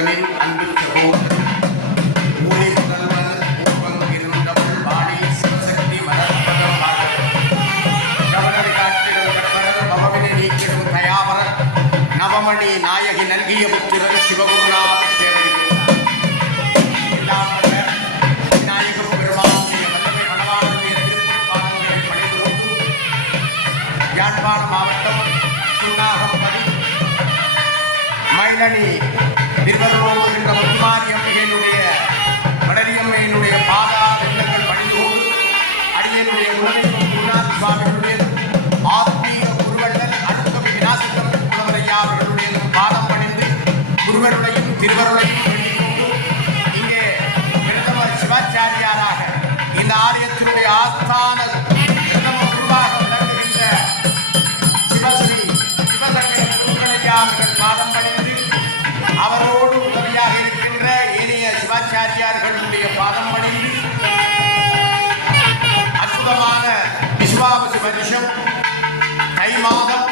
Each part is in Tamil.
உலகனின் அன்பு சகோதரன் ஊழி முதல்வன் பூர்வம் இருந்தவள் வாணி சிவசக்தி மலர்பதம் கவனடி காட்டிடும் கற்பரர் பவவினை நீக்கிடும் தயாவரர் நவமணி நாயகி நல்கிய புத்திரன் சிவகுருநாத சேவை விநாயகப் பெருமானுடைய வல்லமை மணவாளனுடைய திருப்பாதங்களை பணிந்து யாழ்ப்பாண மாவட்டம் சுண்ணாகம்பதி மயிலணி திருவள்ளூர் என்ற முத்துமாரி அம்பிகையினுடைய வடரியம்மையினுடைய பாதாரங்கள் பணிந்தோடு அடியனுடைய உலகம் குருநாத சுவாமிகளுடைய ஆத்மீக குருவள்ளல் அருள்கவி விநாசகம் புலவரையா அவர்களுடைய பாதம் பணிந்து குருவருடையும் திருவருளையும் வேண்டிக்கொண்டு இங்கே பிரதமர் சிவாச்சாரியாராக இந்த ஆலயத்தினுடைய ஆஸ்தான பிரதம குருவாக விளங்குகின்ற சிவஸ்ரீ சிவசங்கர குருவரையா அவர்கள் பாதம் பணிந்து அவரோடு உதவியாக இருக்கின்ற ஏனைய சிவாச்சாரியார்களுடைய பாதம் பணிந்து அற்புதமான விஸ்வாவசு வருஷம் தை மாதம்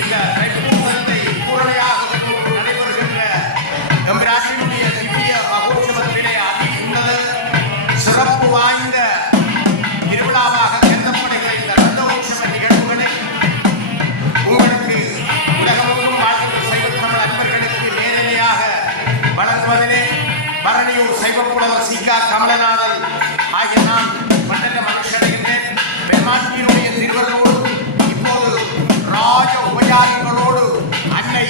இந்த தைப்பூசத்தை பூரணையாக நடைபெறுகின்ற எம்பிராட்டினுடைய திவ்ய மகோற்சவத்திலே அதி உன்னத சிறப்பு வாய்ந்த திருவிழாவாக கருதப்படுகிற இந்த ரத்தோற்சவ நிகழ்வுகளை உங்களுக்கு உலகமும் வாழ்க்கை சைவ தமிழ் அன்பர்களுக்கு நேரடியாக வழங்குவதிலே பரணியூர் சைவப்புலவர் சீகா கமலநாதன் ஆகிய நான் மண்டல மகிழ்ச்சியடைகின்றேன். பெருமாட்டியினுடைய திருவருளோடு இப்போது ராஜ உபயாரிகளோடு அன்னை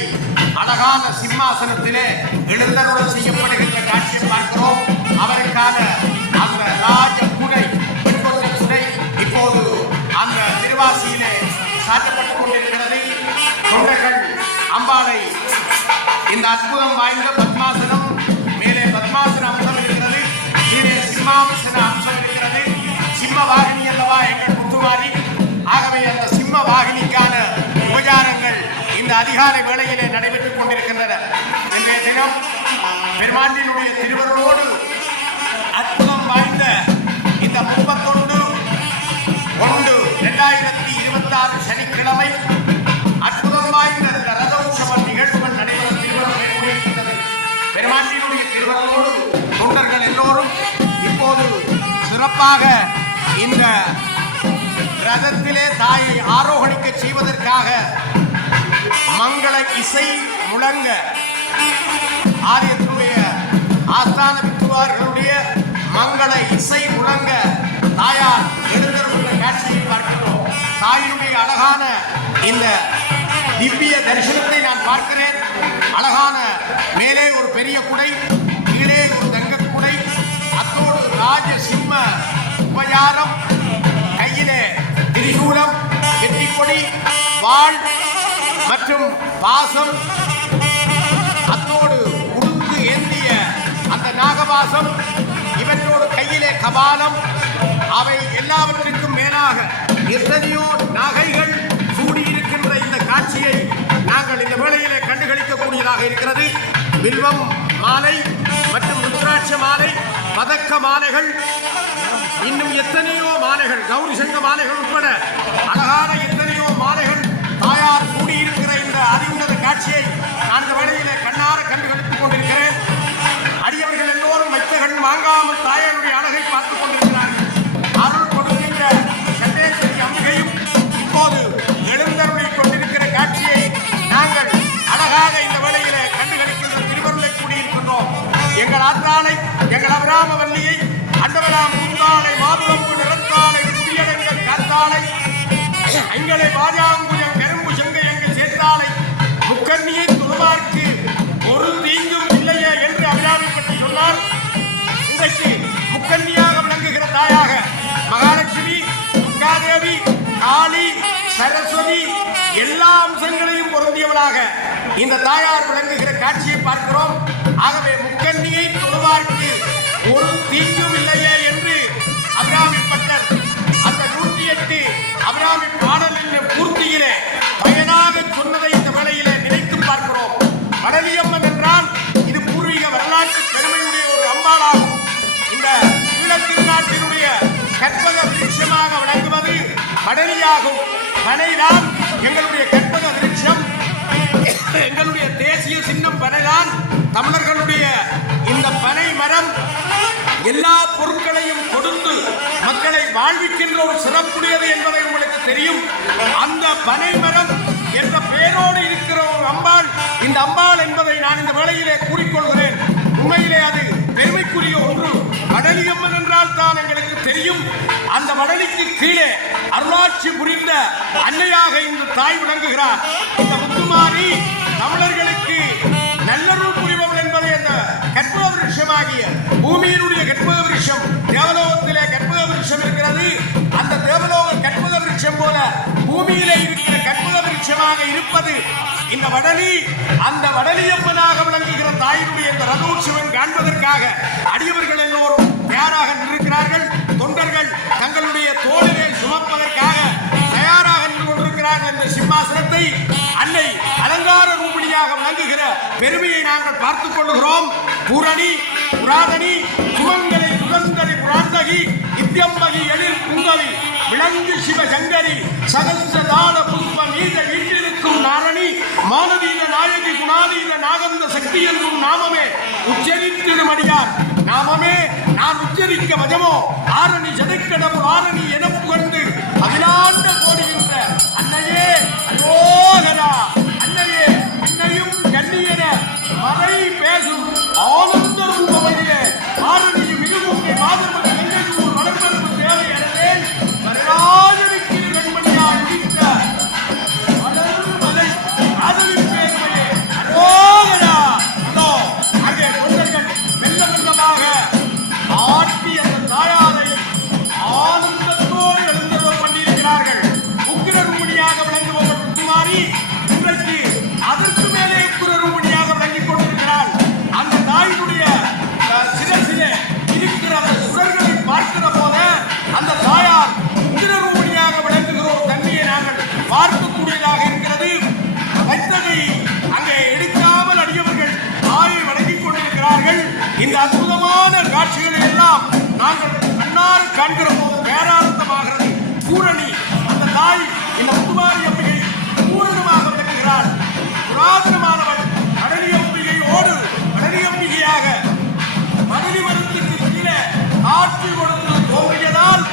அழகான சிம்மாசனத்திலே எழுந்தருளல் செய்யப்படுகின்ற காட்சியை பார்க்கிறோம். அவருக்கான அந்த ராஜ குடை பின்பற்ற சுடை இப்போது அந்த திருவாசியிலே சாட்டப்பட்டுக் கொண்டிருக்கிறது. தொண்டர்கள் அம்பாளை இந்த அற்புதம் வாய்ந்த பத்மாசனம், மேலே பத்மாசன அம்சம் இருக்கிறது, கீழே சிம்மாசன அம்சம் இருக்கிறது. சிம்ம வாகினி அல்லவா எங்கள் முத்துமாரி. ஆகவே அந்த சிம்ம வாகினிக்கான உபச்சாரங்கள் இந்த அதிகாலை வேளையிலே நடைபெற்றுக் கொண்டிருக்கின்றன. இன்றைய தினம் பெருமாண்டினுடைய திருவருளோடு அற்புதம் வாய்ந்த இந்த 31/1/2026 சனிக்கிழமை அற்புதம் வாய்ந்த இந்த ரத உற்சவ நிகழ்வுகள் நடைபெற திருவருள் பெருமாண்டினுடைய திருவருளோடு தொண்டர்கள் எல்லோரும் இப்போது சிறப்பாக இந்த ரதத்திலே தாயை ஆரோகணிக்க செய்வதற்காக மங்கள இசை முழங்க ஆலயத்தினுடைய ஆஸ்தான வித்துவார்களுடைய மங்கள இசை முழங்க தாயார் எழுந்தருளுள்ள காட்சியை பார்க்கிறோம். தாயினுடைய அழகான இந்த திவ்ய தரிசனத்தை நான் பார்க்கிறேன். அழகான மேலே ஒரு பெரிய குடை, கீழே ஒரு தங்க குடை, அத்தோடு ராஜ சிம்ம உபயாரம், கையிலே திரிசூலம், வெற்றிக்கொடி, வாள் மற்றும் பாசம், அத்தோடு உடுக்கு ஏந்திய அந்த நாகவாசம், இவற்றோடு கையிலே கபாலம், அவை எல்லாவற்றிற்கும் மேலாக எத்தனையோ நகைகள் சூடியிருக்கின்ற இந்த காட்சியை நாங்கள் இந்த வேளையிலே கண்டுகளிக்கக்கூடியதாக இருக்கிறது. வில்வம் மாலை மற்றும் ருத்ராட்ச மாலை, பதக்க மாலைகள், இன்னும் எத்தனையோ மாலைகள், கௌரி சங்க மாலைகள் உட்பட அழகான எத்தனையோ மாலைகள் தாயார் கூடியிருக்கிற இந்த அதிஉன்னத காட்சியை நான் இந்த வேளையிலே கண்ணார கண்டுகளித்துக் கொண்டிருக்கிறேன். அடியவர்கள் எல்லோரும் மெத்தகன் வாங்காமல் தாயாருடைய அழகை பார்த்துக் கொண்டிருக்கிறார்கள். அருள் கொடுக்கின்ற சண்டேஸ்வரி அம்பிகையும் இப்போது எழுந்தருளிக் கொண்டிருக்கிற காட்சியை நாங்கள் அழகாக இந்த வேளையிலே கண்டுகளிக்கின்ற திருவருளை கூடியிருக்கின்றோம். எங்கள் ஆத்தாளை, எங்கள் அபிராமவல்லியை, அண்டவராம் பூந்தாளை, மாதுளம்பு நிறத்தாளை, குடியடங்கள் காத்தாளை, எங்களை பாஜாங்குஜம் கரும்பு செங்கை எங்கள் சேர்த்தாளை, முக்கண்ணியை தொழுவார்க்கு ஒரு தீங்கும் இல்லையே என்று அபிராமி பற்றி சொன்னால், இன்றைக்கு முக்கண்ணியாக விளங்குகிற தாயாக மகாலட்சுமி, துர்காதேவி, காளி, சரஸ்வதி எல்லா அம்சங்களையும் பொருந்தியவளாக இந்த தாயார் விளங்குகிற காட்சியை பார்க்கிறோம். ஆகவே முக்கண்ணியை தொழுவார்க்கு ஒரு தீங்கும் இல்லையே என்று அபிராமி பட்டர் அந்த 108 அபிராமி பாடலின் பூர்த்தியிலே பயனாக சொன்னதை இந்த வேளையிலே நினைத்து பார்க்கிறோம். வடலியம்மன் என்றால் இது பூர்வீக வரலாற்று பெருமையுடைய ஒரு அம்பாளாகும். இந்த ஈழத்திருநாட்டினுடைய கற்பக விருட்சமாக விளங்குவது வடலியாகும். கனைதான் எங்களுடைய கற்பக விருட்சம். எங்களுடைய தேசிய சின்னம் பனைதான். தமிழர்களுடைய இந்த பனை மரம் எல்லா பொருட்களையும் கொடுத்து மக்களை வாழ்விக்கின்ற ஒரு சிறப்புடையது என்பதை உங்களுக்கு தெரியும். அந்த பனை மரம் என்ற பெயரோடு இருக்கிற ஒரு அம்பாள், இந்த அம்பாள் என்பதை நான் இந்த வேளையிலே கூறிக்கொள்கிறேன். உண்மையிலே அது பெருமைக்குரிய ஒன்று. வடலியம்மன் என்றால் தான் எங்களுக்கு தெரியும். அந்த வடலிக்கு கீழே அருளாட்சி புரிந்த அன்னையாக இந்த தாய் விளங்குகிறார். இந்த முத்துமாரி தமிழர்களுக்கு நல்லருள் புரிபவள் என்பதை அந்த கற்பக விருட்சமாகிய பூமியினுடைய கற்பக விருட்சம், தேவலோகத்திலே கற்பக விருட்சம் இருக்கிறது. அந்த தேவலோக கற்பக விருட்சம் போல பூமியிலே இருக்கிற கற்பக விருட்சமாக இருப்பது இந்த வடலி. அந்த வடலியம்மனாக விளங்குகிற தாயினுடைய இந்த ரதோற்சவம் காண்பதற்காக அடியவர்கள் எல்லோரும் தயாராக நின்றிருக்கிறார்கள். தொண்டர்கள் தங்களுடைய தோளிலே சுமப்பதற்காக தயாராக நின்று கொண்டிருக்கிறார்கள். இந்த சிம்மாசனத்தை அன்னை அலங்கார ரூபிணியாக விளங்குகிற பெருமையை நாங்கள் பார்த்துக் கொள்கிறோம். பூரணி, புராதனி, சுமங்கலி, சுகந்தரி, புராந்தகி, இத்தியம்பகி, எழில் குங்கவி, விளங்கு சிவசங்கரி, சகஸ்ரதான புஷ்ப நீத வீட்டிருக்கும் நாரணி, மானதீத நாயகி, குணாதீத நாகந்த சக்தி என்றும் நாமமே உச்சரித்திடும் அடியார். நாமமே நான் உச்சரிக்க வஜமோ ஆரணி சதைக்கடவுள் ஆரணி என புகழ்ந்து அகிலாண்ட கோடுகின்ற அன்னையே அயோகரா, அன்னையே என்னையும் கண்ணியன மறை பேசும் ஆனந்த ரூபமையிலே ஆரணியும் மிகுமுகை மாதவன் வெங்கடூர் வளர்ப்பதற்கு தேவை அடைந்தேன். வரராஜனுக்கு வெண்மணியாய் உதித்த மலர்மலை காதலின் பேருமையே அயோகரா. இதோ அங்கே தொண்டர்கள் மெல்ல மெல்லமாக ஆட்டி அந்த தாயாரை ஆனந்தத்தோடு எழுந்தவர் பண்ணியிருக்கிறார்கள். உக்கிரரூபணியாக விளங்குபவர் முத்துமாரி இன்றைக்கு அதற்கு மேலே உக்கிரரூபணியாக விளங்கிக் கொண்டிருக்கிறார். அந்த தாயினுடைய சிரசிலே இருக்கிற அந்த சுடர்களை பார்க்கிற போத அந்த தாயார் உக்கிரரூபணியாக விளங்குகிற ஒரு தன்மையை நாங்கள் பார்க்கக்கூடியதாக இருக்கிறது. வைத்தகை அங்கே எடுக்காமல் அடியவர்கள் தாயை வணங்கிக் கொண்டிருக்கிறார்கள். இந்த அற்புதமான காட்சிகளை எல்லாம் நாங்கள் கண்ணால் காண்கிற போது பேரானந்தமாகிறது. பூரணி அந்த தாய் இந்த முத்துமாரி அம்பிகை பூரணமாக விளங்குகிறார். புராதனமானவள் கடலி அம்பிகையோடு கடலி அம்பிகையாக மணலி மரத்திற்கு கீழே காட்சி கொடுத்து தோன்றியதால்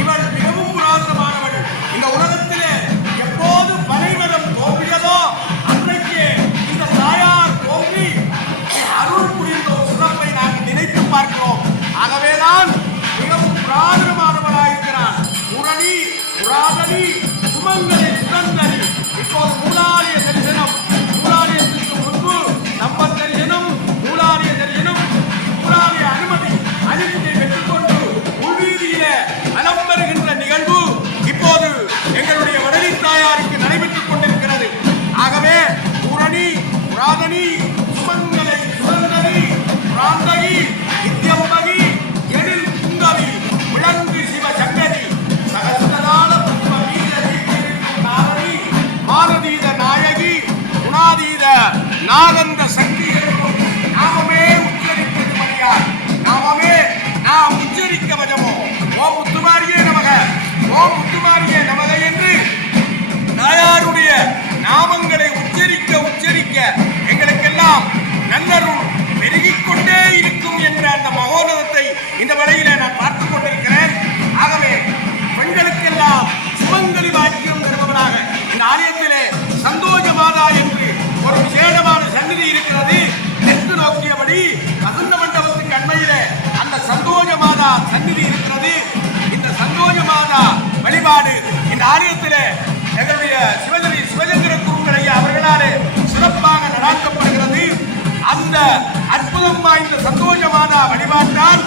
இவள் மிகவும் புராதனமானவள். இந்த உலகத்திலே எப்போது பனைமரம் தோன்றியதோ அன்றைக்கு இந்த தாயார் தோன்றி அருள் புரிந்த ஒரு சிறப்பை நாங்கள் நினைத்து பார்க்கிறோம். ஆகவேதான் மிகவும் புராதனமானவளாயிருக்கிறார். பூரணி, புராதனி, சுமங்கலி, சுகந்தரி. இப்போது மூலாலய தரிசனம். மூலாலயத்திற்கு முன்பு நம்ம தரிசனம், மூலாலய தரிசனம், மூலாலய அனுமதி அனுமதியை பெற்றுக்கொண்டு உள்வீதியிலே வலம் வருகின்ற நிகழ்வு இப்போது எங்களுடைய வடலி தாயாருக்கு நடைபெற்றுக் கொண்டிருக்கிறது. ஆகவே பூரணி, புராதனி, சுமங்கலை, சுகந்தரி, புராந்தகி, இத்தியம்பகி, எழில் குங்கவி, விளங்கு சிவசங்கரி, சகஸ்ரதான புஷ்ப நீத வீட்டிருக்கும் நாரணி, மானதீத நாயகி, குணாதீத நாகந்த சக்தி என்றும் நாமமே உச்சரிப்பது மணியார். நாமமே நாம் உச்சரிக்க வஜமோ ஓம் முத்துமாரியே நமக, ஓம் முத்துமாரியே நமக என்று தாயாருடைய நாமங்களை உச்சரிக்க உச்சரிக்க எங்களுக்கெல்லாம் நல்லருள் பெருகிக் கொண்டே இருக்கும் என்ற அந்த மகோனதத்தை இந்த வேளையிலே நான் பார்த்துக் கொண்டிருக்கிறேன். ஆகவே பெண்களுக்கெல்லாம் சுமங்கலி பாக்கியம் தருபவராக இந்த ஆலயத்திலே சந்தோஷ மாதா என்று ஒரு விசேடமான சந்நிதி இருக்கிறது. தெற்கு நோக்கியபடி வசந்த மண்டபத்துக்கு அண்மையிலே அந்த சந்தோஷ மாதா சந்நிதி இருக்கிறது. இந்த சந்தோஷ மாதா வழிபாடு இந்த ஆலயத்திலே எங்களுடைய சிவசங்கர குருக்களை அவர்களாலே சிறப்பாக நடாத்தப்படுகிறது. அந்த அற்புதம் வாய்ந்த சந்தோஷ மாதா வழிபாட்டால்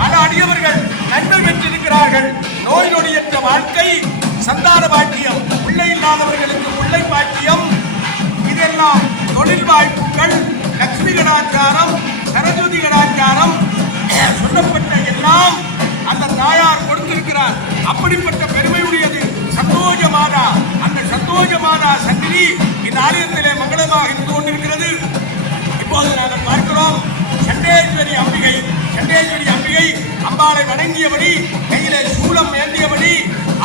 பல அடியவர்கள் நன்மை பெற்றிருக்கிறார்கள். நோய் நொடியற்ற வாழ்க்கை, சந்தான பாக்கியம், பிள்ளை இல்லாதவர்களுக்கு பிள்ளை பாக்கியம், இதெல்லாம் தொழில் வாய்ப்புகள், லட்சுமி கடாச்சாரம், சரஸ்வதி கடாச்சாரம் சொல்லப்பட்ட எல்லாம் அந்த தாயார் கொடுத்திருக்கிறார். அப்படிப்பட்ட பெருமையுடையது சந்தோஷ மாதா. அந்த சந்தோஷ மாதா சந்நிதி இந்த ஆலயத்திலே மங்களமாக இருந்து கொண்டிருக்கிறது. இப்போது நாங்கள் பார்க்கிறோம் சண்டேஸ்வரி அம்பிகை. சண்டேஸ்வரி அம்பிகை அம்பாளை வணங்கியபடி கையிலே சூலம் ஏந்தியபடி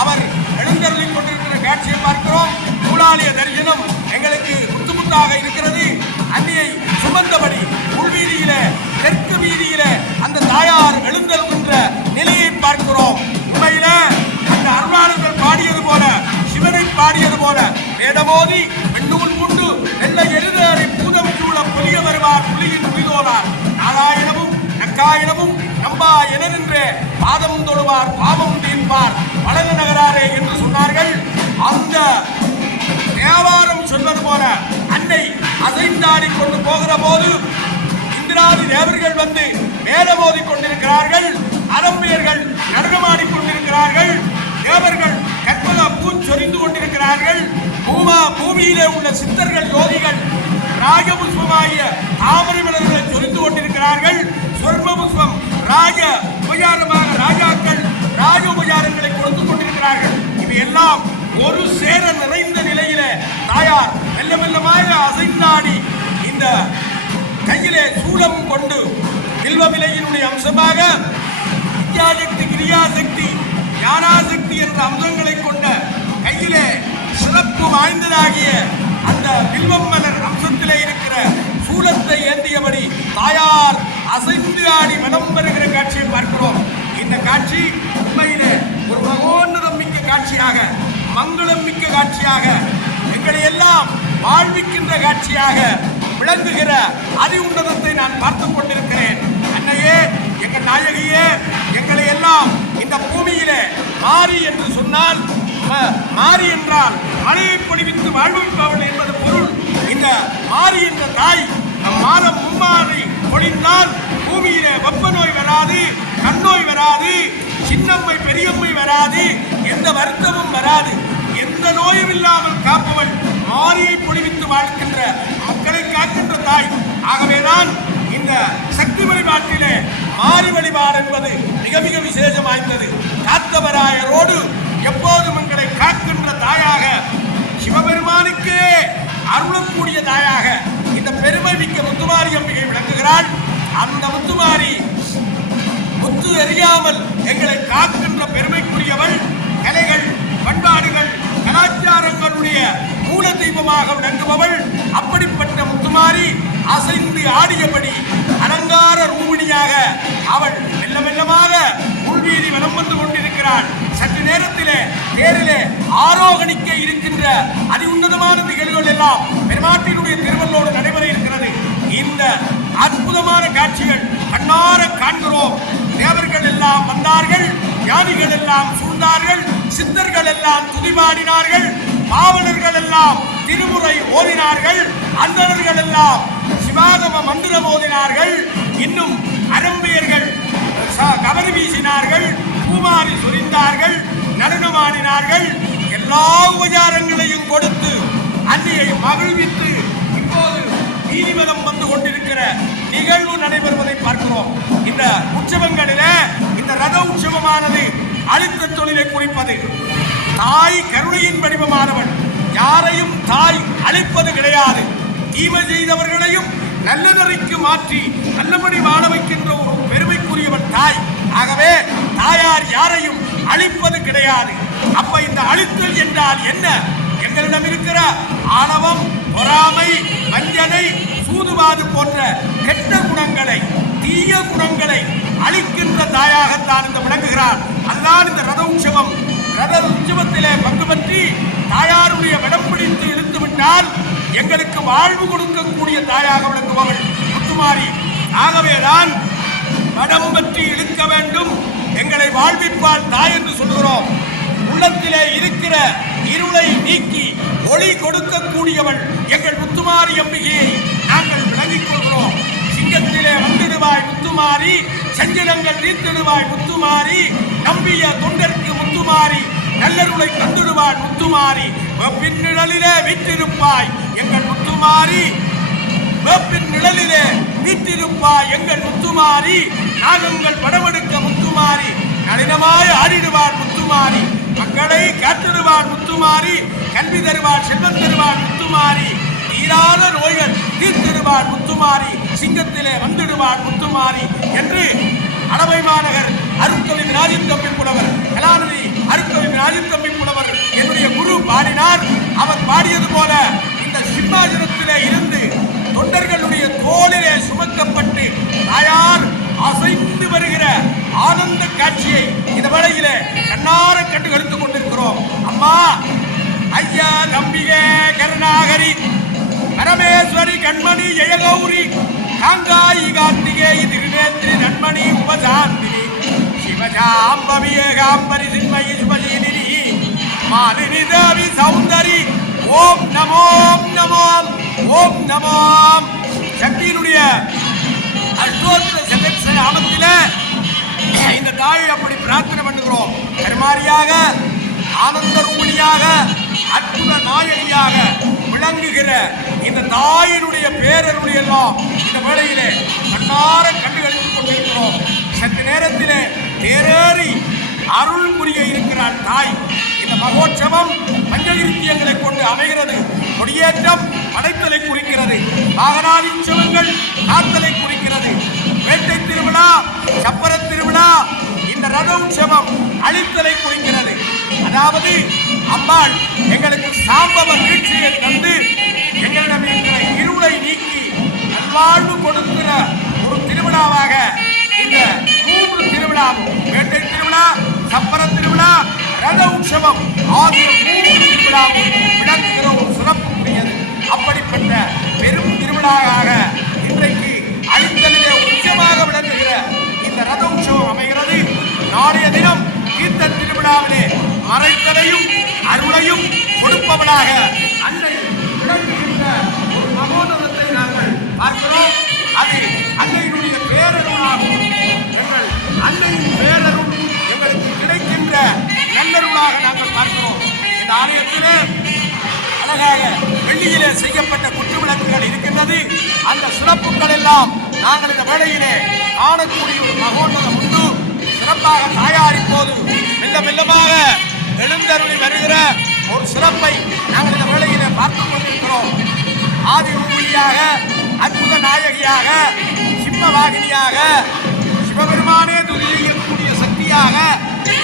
அவர் எழுந்தருளிக் கொண்டிருக்கிற காட்சியை பார்க்கிறோம். மூலாலய தரிசனம் எங்களுக்கு முத்து கூத்தாக இருக்கிறது. அன்னையை சுமந்தபடி உள்வீதியில தெற்கு வீதியில அந்த தாயார் எழுந்தருகின்ற நிலையை பார்க்கிறோம். உண்மையில அந்த அருளாளர்கள் பாடியது போல, சிவனை பாடியது போல, வேதமோதி பெண்ணூல் கொண்டு வெள்ளை எருதரை பூதம் சூழ பொலிய வருவார் புலியின் புலிதோலார் நாராயணமும் நக்காயணமும் நம்பா என நின்றே பாதம் தொழுவார் பாவம் தீர்ப்பார் வளர நகராரே என்று சொன்னார்கள். அந்த தேவாரம் சொல்வது போல அன்னை அசைந்தாடி கொண்டு போகிற போது இந்திராதி தேவர்கள் வந்து மேலமோதி கொண்டிருக்கிறார்கள். அரம்பியர்கள் நடனமாடிக் கொண்டிருக்கிறார்கள். தேவர்கள் கற்பக பூச்சொரிந்து கொண்டிருக்கிறார்கள். பூமியிலே உள்ள சித்தர்கள் யோகிகள் ராஜபுஷ்பமாகிய தாமரை மலர்களை சொரிந்து கொண்டிருக்கிறார்கள். சொர்ம புஷ்பம் ராஜ உபச்சாரமாக ராஜாக்கள் ராஜ உபச்சாரங்களை கொடுத்துக் கொண்டிருக்கிறார்கள். இது எல்லாம் ஒரு சேர நிறைந்த நிலையில தாயார் மெல்ல மெல்லமாக அசைந்தாடி இந்த கையிலே சூலம் கொண்டு வில்வவிலையினுடைய அம்சமாக வித்யாசக்தி, கிரியாசக்தி, ஞானாசக்தி என்ற அம்சங்களை கொண்ட கையிலே சிறப்பு வாய்ந்ததாகிய அந்த வில்வம் மலர் அம்சத்திலே இருக்கிற சூலத்தை ஏந்தியபடி தாயார் அசைந்து ஆடி மனம் வருகிற காட்சியை பார்க்கிறோம். இந்த காட்சி உண்மையிலே ஒரு மகோன்னதம் மிக்க காட்சியாக, மங்களம் மிக்க காட்சியாக, எங்களை எல்லாம் வாழ்விக்கின்ற காட்சியாக விளங்குகிற அதி உன்னதத்தை நான் பார்த்துக் கொண்டிருக்கிறேன். அன்னையே, எங்கள் நாயகியே, எங்களை எல்லாம் இந்த பூமியிலே மாறி என்று சொன்னால், மாறி என்றால் மழையை பொழிவித்து வாழ்விப்பவள் என்பது பொருள். இந்த மாறி என்ற தாய் மாதம் மும்மாறி பொழிந்தால் பூமியிலே வெப்ப நோய் வராது, கண்ணோய் வராது, சின்னம்மை பெரியம்மை வராது, எந்த வருத்தமும் வராது, எந்த நோயும் இல்லாமல் காப்பவள் மாரியை பொழிவித்து வாழ்கின்ற மக்களை காக்கின்ற தாய். ஆகவேதான் இந்த சக்தி வழிபாட்டிலே மாறி வழிபாடு என்பது மிக மிக விசேஷம் வாய்ந்தது. காத்தவராயரோடு எப்போதும் எங்களை காக்கின்ற தாயாக, சிவபெருமானுக்கே அருளக்கூடிய தாயாக இந்த பெருமை மிக்க முத்துமாரி அம்பிகை விளங்குகிறாள். அந்த முத்துமாரி முத்து எறியாமல் எங்களை காக்கின்ற பெருமைக்குரியவள். கலைகள், பண்பாடுகள், கலாச்சாரங்களுடைய மூல தெய்வமாக விளங்குபவள். அப்படிப்பட்ட முத்துமாரி அசைந்து ஆடியபடி அலங்கார ரூபிணியாக அவள் மெல்ல மெல்லமாக உள்வீதி வலம் வந்து கொண்டிருக்கிறாள். சற்று நேரத்திலே தேரிலே ஆரோகணிக்க இருக்கின்ற அதி உன்னதமான நிகழ்வுகள் எல்லாம் பெருமாட்டினுடைய திருவள்ளோடு நடைபெற இருக்கிறது. இந்த அற்புதமான காட்சிகள் கண்ணார காண்கிறோம். தேவர்கள் எல்லாம் வந்தார்கள், ஞானிகள் எல்லாம் சூழ்ந்தார்கள், சித்தர்கள் எல்லாம் துதிபாடினார்கள், பாவலர்கள் எல்லாம் திருமுறை ஓதினார்கள், அந்தணர்கள் எல்லாம் சிவாகம மந்திரம் ஓதினார்கள். இன்னும் அரம்பியர்கள் கவரி வீசினார்கள், பூமாரி சொரிந்தார்கள், நடனமாடினார்கள். எல்லா உபச்சாரங்களையும் கொடுத்து அன்னையை மகிழ்வித்து இப்போது நீதிமன்றம் வந்து கொண்டிருக்கிற நிகழ்வு நடைபெறுவதை பார்க்கிறோம். இந்த உற்சவங்களில இந்த ரத உற்சவமானது அழுத்த தொழிலை குறிப்பது. தாய் கருணையின் வடிவமானவன். யாரையும் தாய் அழைப்பது கிடையாது. தீமை செய்தவர்களையும் நல்ல நெறிக்கு மாற்றி நல்லபடி வாழ வைக்கின்ற ஒரு பெருமைக்குரியவன் தாய். ஆகவே தாயார் யாரையும் அழிப்பது கிடையாது. அப்ப இந்த அழித்தல் என்றால் என்ன? எங்களிடம் இருக்கிற ஆணவம், பொறாமை, வஞ்சனை, சூதுவாது போன்ற கெட்ட குணங்களை, தீய குணங்களை அழிக்கின்ற தாயாகத்தான் இந்த விளங்குகிறார். அதுதான் இந்த ரத உற்சவம். ரத உற்சவத்திலே பங்கு பற்றி தாயாருடைய விடம் பிடித்து இழுத்து விட்டால் எங்களுக்கு வாழ்வு கொடுக்கக்கூடிய தாயாக விளங்குபவள் முத்துமாரி. ஆகவேதான் வடம் பற்றி இழுக்க வேண்டும், எங்களை வாழ்விப்பால் தாய் என்று சொல்கிறோம். உள்ளத்திலே இருக்கிற இருளை நீக்கி ஒளி கொடுக்கக்கூடியவள் எங்கள் முத்துமாரி அம்பிகையை நாங்கள் விளங்கிக் கொள்கிறோம். சிங்கத்திலே வந்திடுவாய் முத்துமாரி, செஞ்சிடங்கள் நீத்திடுவாய் முத்துமாரி, நம்பிய தொண்டருக்கு முத்துமாரி, நல்லருளை தந்துடுவாய் முத்துமாரி, வெப்பின் நிழலிலே வீற்றிருப்பாய் எங்கள் முத்துமாரி, வெப்பின் நிழலிலே வீற்றிருப்பாய் எங்கள் முத்துமாரி, நாகங்கள் படமெடுக்க முத்துமாரி, நளினமாய் ஆடிடுவார் முத்துமாரி, மக்களை காத்திடுவார் முத்துமாரி, கல்வி தருவார், செல்வம் தருவார் முத்துமாரி, தீராத நோய்கள் தீர்த்திடுவார் முத்துமாரி, சிங்கத்திலே வந்துடுவார் முத்துமாரி என்று அடவை மாநகர் அருட்கவி ராஜத்தம்பி புலவர், கலாநிதி அருட்கவி ராஜத்தம்பி புலவர் என்னுடைய குரு பாடினார். அவர் பாடியது போல இந்த சிம்மாசனத்திலே ஆனந்த காட்சியை இந்த வேளையிலே கண்ணார கண்டு கழித்துக் கொண்டிருக்கிறோம். அம்மா, ஐயா, நம்பிகை, கருணாகரி, பரமேஸ்வரி, கண்மணி, ஜெயகௌரி, காங்காயி, கார்த்திகேயி, திருநேத்ரி, நன்மணி, உபசாந்தினி, சிவஜாம்பவி, ஏகாம்பரி, சின்மயி, சுபஜீலினி, மாலினி, தேவி, சௌந்தரி. ஓம் நமோ நமோ ஓம் நமோ. சக்தியினுடைய அஷ்டோத்திர சகஸ்ர நாமத்தில இந்த தாயை அப்படி பிரார்த்தனை பண்ணுகிறோம். பெருமாரியாக, ஆனந்த ரூபிணியாக, அற்புத நாயகியாக விளங்குகிற இந்த தாயினுடைய பேரருடைய எல்லாம் இந்த வேளையிலே கண்ணார கண்டுகளித்துக் கொண்டிருக்கிறோம். சற்று நேரத்திலே தேரேறி அருள் புரிய இருக்கிறார் தாய். இந்த மகோற்சவம் பஞ்சகிருத்தியங்களை கொண்டு அமைகிறது. கொடியேற்றம் படைத்தலை குறிக்கிறது. வாகனாதி உற்சவங்கள் காத்தலை குறிக்கிறது. வேட்டை திருவிழா, சப்பர திருவிழா, இந்த ரத உற்சவம் அழித்தலை குறிக்கிறது. அதாவது அம்பாள் எங்களுக்கு சாம்பவ வீழ்ச்சியை தந்து எங்களிடம் இருக்கிற இருளை நீக்கி நல்வாழ்வு கொடுக்கிற ஒரு திருவிழாவாக இந்த 3 திருவிழா, வேட்டை திருவிழா, சப்பர திருவிழா, ரத உற்சவம் ஆகிய 3 திருவிழாவும் விளங்குகிற ஒரு சிறப்புக்குரியது. அப்படிப்பட்ட பெரும் திருவிழாவாக இன்றைக்கு அழித்தலிலே உச்சமாக விளங்குகிற இந்த ரத உற்சவம் அமைகிறது. நாளைய தினம் தீர்த்த திருவிழாவிலே மறைத்தலையும் அருளையும் கொடுப்பவளாக அன்னை விளங்குகின்ற ஒரு மகோனதத்தை நாங்கள் பார்க்கிறோம். அது அன்னையினுடைய பேரருளாகும். எங்கள் அன்னையின் பேரருள் எங்களுக்கு கிடைக்கின்ற நல்லருளாக நாங்கள் பார்க்கிறோம். இந்த ஆலயத்திலே அழகாக வெள்ளியிலே செய்யப்பட்ட குற்றுவிளக்குகள் இருக்கின்றது. அந்த சிறப்புகள் எல்லாம் நாங்கள் இந்த வேளையிலே காணக்கூடிய ஒரு மகோன்னதம் உண்டு. சிறப்பாக தாயார் இப்போது மெல்ல மெல்லமாக எழுந்தருளி வருகிற ஒரு சிறப்பை நாங்கள் இந்த வேளையிலே பார்த்துக் கொண்டிருக்கிறோம். ஆதி ரூபிணியாக, அற்புத நாயகியாக, சிம்மவாகினியாக, சிவபெருமானே துதி செய்யக்கூடிய சக்தியாக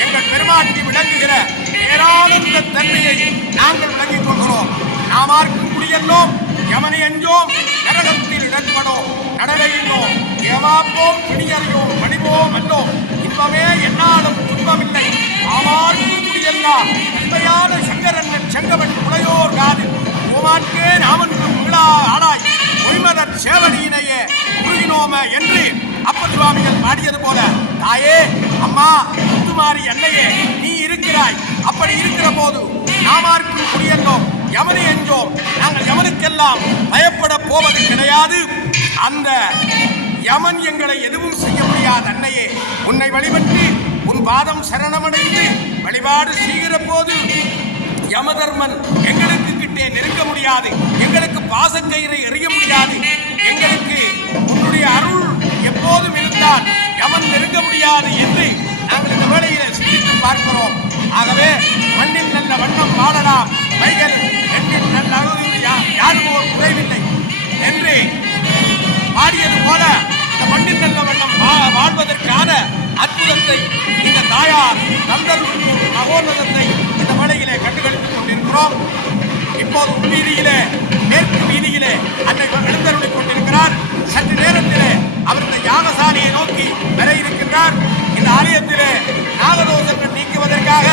எங்கள் பெருமாட்டி விளங்குகிற பேரானந்த தன்மையை நாங்கள் விளங்கிக் கொள்கிறோம். நாமார்க்கும் குடியல்லோம், யமனை அஞ்சோம், நரகத்தில் இடன்படோம், நடவையில்லோம், ஏமாப்போம், பிணியறியோம், மணிவோம் அல்லோம், இன்பமே என்னாலும் துன்பமில்லை, ஆமார்க்கும் குடியெல்லாம் உண்மையான சங்கரன் செங்கவன் உடையோர் காது ஓமாற்கே நாமன்றும் விழா ஆடாய் ஒய்மதர் சேவடியினையே உருகினோம என்று அப்பர் சுவாமிகள் பாடியது போல, தாயே, அம்மா, முத்துமாரி அன்னையே, நீ இருக்கிறாய். அப்படி இருக்கிற போது நாமார்க்கும் குடியல்லோம், யமனை அஞ்சோம், நாங்கள் யமனுக்கெல்லாம் பயப்பட போவது கிடையாது. அந்த யமன் எங்களை எதுவும் செய்ய முடியாது. அன்னையே, உன்னை வழிபட்டு உன் பாதம் சரணமடைந்து வழிபாடு செய்கிற போது யமதர்மன் எங்களுக்கு கிட்டே நெருங்க முடியாது, எங்களுக்கு பாசக்கயிறை எறிய முடியாது. எங்களுக்கு உன்னுடைய அருள் எப்போதும் இருந்தால் யமன் நெருங்க முடியாது என்று நாங்கள் இந்த வேளையிலே சிந்தித்து பார்க்கிறோம். ஆகவே மண்ணில் நல்ல வண்ணம் வாழலாம், வைகள் எண்ணில் நல்ல அழுது யாரும் ஒரு குறைவில்லை என்று பாடியது போல இந்த மண்ணில் நல்ல வண்ணம் வாழ்வதற்கான அற்புதத்தை இந்த தாயார் தந்தருள் மகோன்னதத்தை இந்த வேளையிலே கண்டுகளித்துக் கொண்டிருக்கிறோம். இப்போது வீதியிலே, மேற்கு வீதியிலே அன்னை எழுந்தருளிக் கொண்டிருக்கிறார். சற்று நேரத்திலே அவர் இந்த யாகசாலையை நோக்கி வர இருக்கின்றார். இந்த ஆலயத்திலே நாகதோஷங்கள் நீக்குவதற்காக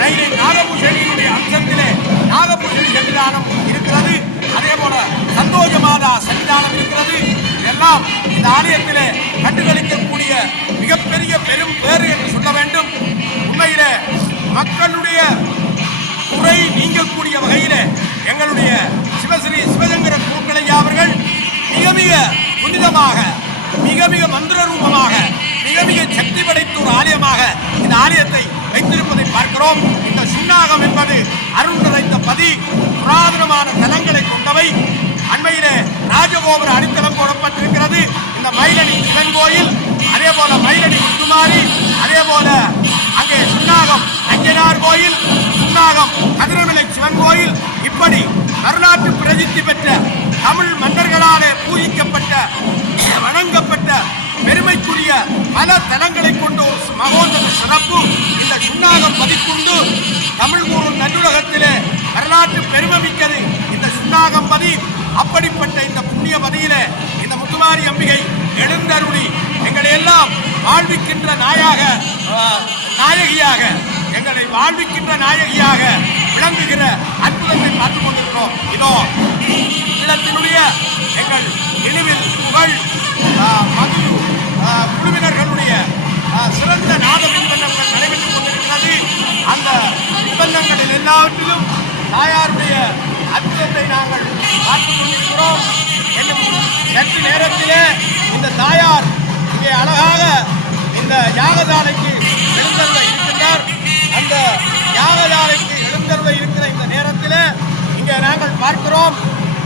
நைலை நாகபூஷணியினுடைய அம்சத்திலே நாகபூஷணி சன்னிதானம் இருக்கிறது. அதே போல சந்தோஷ மாதா சன்னிதானம் இருக்கிறது. இதெல்லாம் இந்த ஆலயத்திலே கண்டுகளிக்கக்கூடிய மிகப்பெரிய பெரும் பேறு என்று சொல்ல வேண்டும். உண்மையிலே மக்களுடைய குறை நீங்கக்கூடிய வகையிலே எங்களுடைய சிவஸ்ரீ சிவசங்கர பூக்களையா அவர்கள் மிக மிக புனிதமாக, மிக மிக மந்திர ரூபமாக, மிக மிக சக்தி படைத்த ஒரு ஆலயமாக இந்த ஆலயத்தை வைத்திருப்பதை பார்க்கிறோம். இந்த சுண்ணாகம் என்பது அருள் நிறைந்த பதி, புராதனமான தலங்களை கொண்டவை. அண்மையிலே ராஜகோபுர அடித்தளம் போடப்பட்டிருக்கிறது. இந்த மயிலடி சிவன் கோயில், அதே போல மயிலடி முத்துமாரி, அதே போல அங்கே சுண்ணாகம் அஞ்சனார் கோயில், சுண்ணாகம் கதிரமலை சிவன் கோயில், இப்படி வரலாற்று பிரசித்தி பெற்ற தமிழ் மன்னர்களாலே பூஜிக்கப்பட்ட வணங்கப்பட்ட பெருமைக்குரிய பல தலங்களை கொண்டு ஒரு மகோன்னத சிறப்பு இந்த சுண்ணாகம் பதிக்குண்டு. தமிழ் கூறும் நல்லுலகத்திலே வரலாற்று பெருமை மிக்கது இந்த சுண்ணாகம் பதி. அப்படிப்பட்ட இந்த புண்ணிய பதியிலே இந்த முத்துமாரி அம்பிகை எழுந்தருளி எங்களை எல்லாம் வாழ்விக்கின்ற நாயகியாக எங்களை வாழ்விக்கின்ற நாயகியாக விளங்குகிற அற்புதத்தை பார்த்துக் கொண்டிருக்கிறோம். இதோ இல்லத்தினுடைய எங்கள் நினைவில் புகழ் மது குழுவினர்களுடைய சிறந்த நாத விபந்தங்கள் நடைபெற்றுக் கொண்டிருக்கிறது. அந்த விபந்தங்களில் எல்லாவற்றிலும் தாயாருடைய அற்புதத்தை நாங்கள் பார்த்துக் கொண்டிருக்கிறோம். என்னும் சற்று நேரத்திலே இந்த தாயார் இங்கே அழகாக இந்த யாகசாலைக்கு எழுந்தருள இருக்கின்றார். அந்த யாகசாலைக்கு எழுந்தருள இருக்கிற இந்த நேரத்தில் இங்கே நாங்கள் பார்க்கிறோம்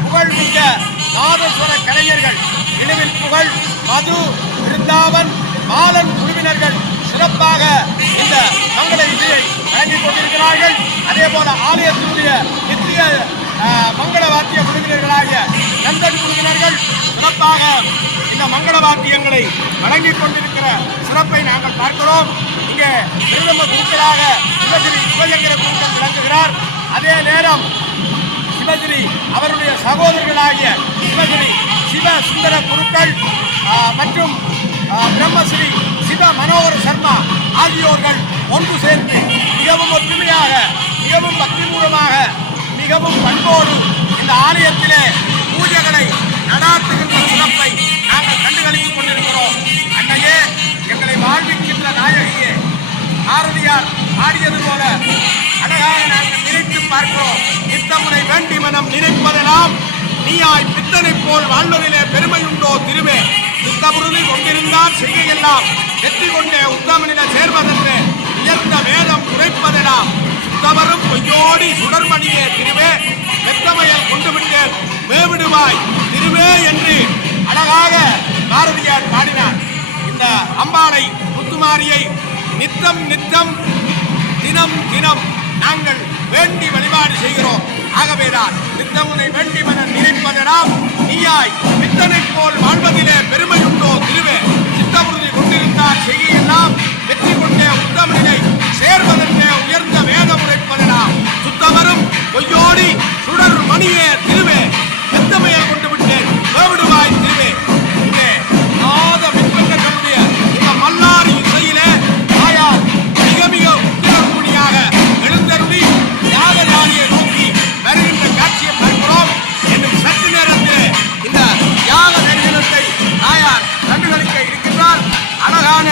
புகழ்மிக்க நாதஸ்வர கலைஞர்கள் இனிவில் புகழ் மது பிருந்தாவன் பாலன் குழுவினர்கள் சிறப்பாக இந்த மங்கள இசையை வழங்கிக் கொண்டிருக்கிறார்கள். அதே போல ஆலயத்தினுடைய நித்திய மங்கள வாத்திய குழுவினர்களாகிய நந்தன் குழுவினர்கள் சிறப்பாக இந்த மங்கள வாத்தியங்களை வழங்கிக் கொண்டிருக்கிற சிறப்பை நாங்கள் பார்க்கிறோம். இங்கே பிரதம குருக்களாக சிவகிரி சிவசங்கர குருக்கள் விளங்குகிறார். அதே நேரம் சிவகிரி அவருடைய சகோதரர்களாகிய சிவகிரி சிவ சுந்தர குருக்கள் மற்றும் பிரம்மஸ்ரீ சிவ மனோகர சர்மா ஆகியோர்கள் ஒன்று சேர்ந்து மிகவும் ஒற்றுமையாக மிகவும் பக்திபூர்வமாக மிகவும் பண்போடு இந்த ஆலயத்திலே பூஜைகளை நடாத்துகின்ற சிறப்பை நாங்கள் கண்டுகளித்துக் கொண்டிருக்கிறோம். அன்னையே எங்களை வாழ்விக்கின்ற நாயகியே பாரதியார் பாடியது போல அழகாக நாங்கள் நினைத்து பார்க்கிறோம். நித்தமுனை வேண்டி மனம் நினைப்பதெல்லாம் நீயாய் பித்தனை போல் வாழ்வதிலே பெருமை உண்டோ திருவே சித்தபுருதி கொண்டிருந்தால் செய்கையெல்லாம் வெற்றி கொண்டே உத்தமனிட சேர்வதென்று உயர்ந்த வேதம் உரைப்பதெல்லாம் சுத்தவரும் பொய்யோடி சுடர்மணியே திருவே வெத்தமையை கொண்டு விட்டேன் மேவிடுவாய் திருவே என்று அழகாக பாரதியார் பாடினார். இந்த அம்பாளை முத்துமாரியை நித்தம் நித்தம் தினம் தினம் நாங்கள் வேண்டி வழிபாடு செய்கிறோம். ஆகவேதான் நித்தமுனை வேண்டி மன நினைப்பதெல்லாம் நீயாய் பித்தனை போல் வாழ்வதிலே பெருமை உண்டோ திருவே சித்தமுறுதி கொண்டிருந்தால் செய்கையெல்லாம் வெற்றி கொண்டே உத்தமனிலை சேர்வதென்றே உயர்ந்த வேதம் உரைப்பதெல்லாம் சுத்தவரும் பொய்யோடி சுடர் மணியே திருவே வெத்தமையை கொண்டு விட்டேன் வேவிடுவாய் திருவே. இங்கே நாத விற்பனர்களுடைய இந்த மல்லாரி இசையிலே தாயார் மிக மிக உத்திரக்கூடியாக எழுந்தருளி யாகசாலையை நோக்கி வருகின்ற காட்சியை பார்க்கிறோம். என்னும் சற்று நேரத்தில் இந்த யாக தரிசனத்தை தாயார் கண்டுகளிக்க இருக்கின்றார். அழகான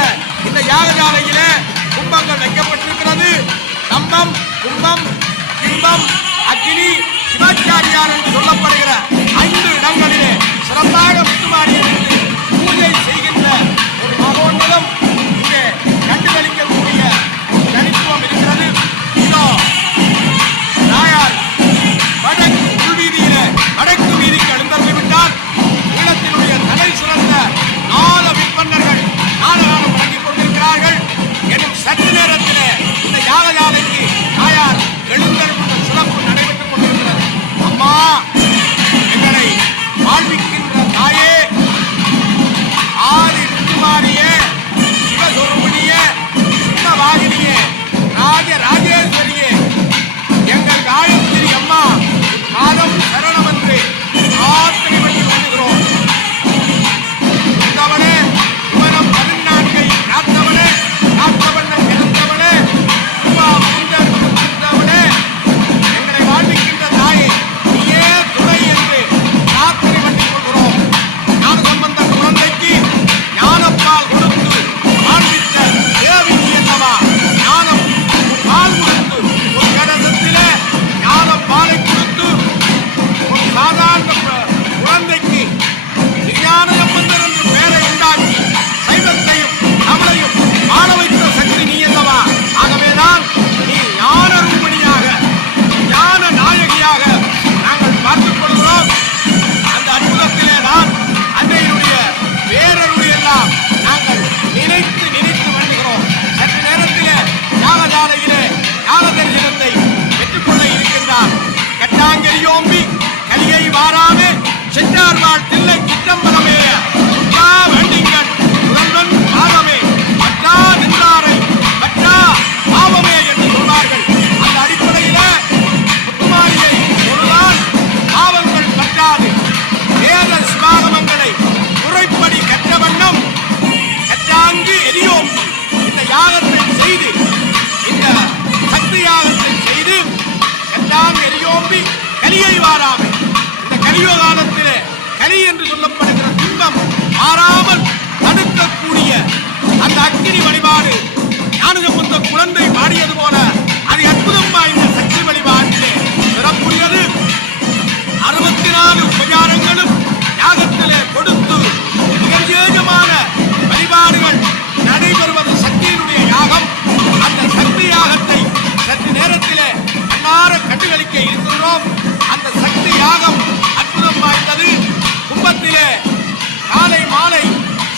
இந்த யாகசாலையிலே கும்பங்கள் வைக்கப்பட்டிருக்கிறது. கம்பம் கும்பம் பிம்பம் அக்னி சிவாச்சாரியார் என்று சொல்லப்படுகிற 5 இடங்களிலே சிறப்பாக முத்துமாரியிலிருந்து பூஜை செய்கின்ற ஒரு மகோன்னதம் இங்கே கண்டுகளிக்கக்கூடிய தனித்துவம் இருக்கிறது. இதோ தாயார் வடக்கு உள்வீதியிலே வடக்கு வீதிக்கு எழுந்தருளி விட்டார். ஈழத்தினுடைய தலை சிறந்த நாத விற்பனர்கள் நாடகானம் வழங்கிக் கொண்டிருக்கிறார்கள். எனும் சற்று நேரத்திலே இந்த யாகசாலைக்கு தாயார் எழுந்தருளும் சிறப்பு நடைபெற்றுக் கொண்டிருக்கிறது. அம்மா எங்களை வாழ்விக்கின்ற தாயே ஆதி முத்துமாரியே சிவசுரமணியே இங்கே இருக்கிறோம். அந்த சக்தி யாகம் அற்புதம் வாய்ந்தது. கும்பத்திலே காலை மாலை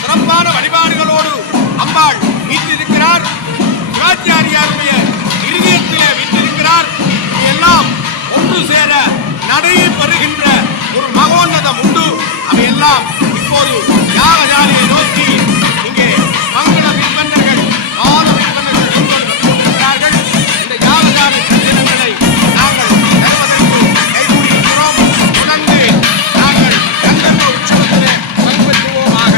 சிறப்பான வழிபாடுகளோடு அம்பாள் வீற்றிருக்கிறார். சிவாச்சாரியாருடைய இருதயத்திலே வீற்றிருக்கிறார். எல்லாம் ஒன்று சேர நடையை பெறுகின்ற ஒரு மகோன்னதம் உண்டு. அவையெல்லாம் இப்போது யாகசாலையை நோக்கி இங்கே மங்கள விற்பனர்கள் மாத விற்பனர்கள் கொண்டிருக்கிறார்கள். இந்த யாகசாலை தினங்களை நாங்கள் தருவதற்கு கைகூடியிருக்கிறோம். தொடர்ந்து நாங்கள் கந்தர்வ உற்சவத்திலே பங்கெடுத்துவோமாக.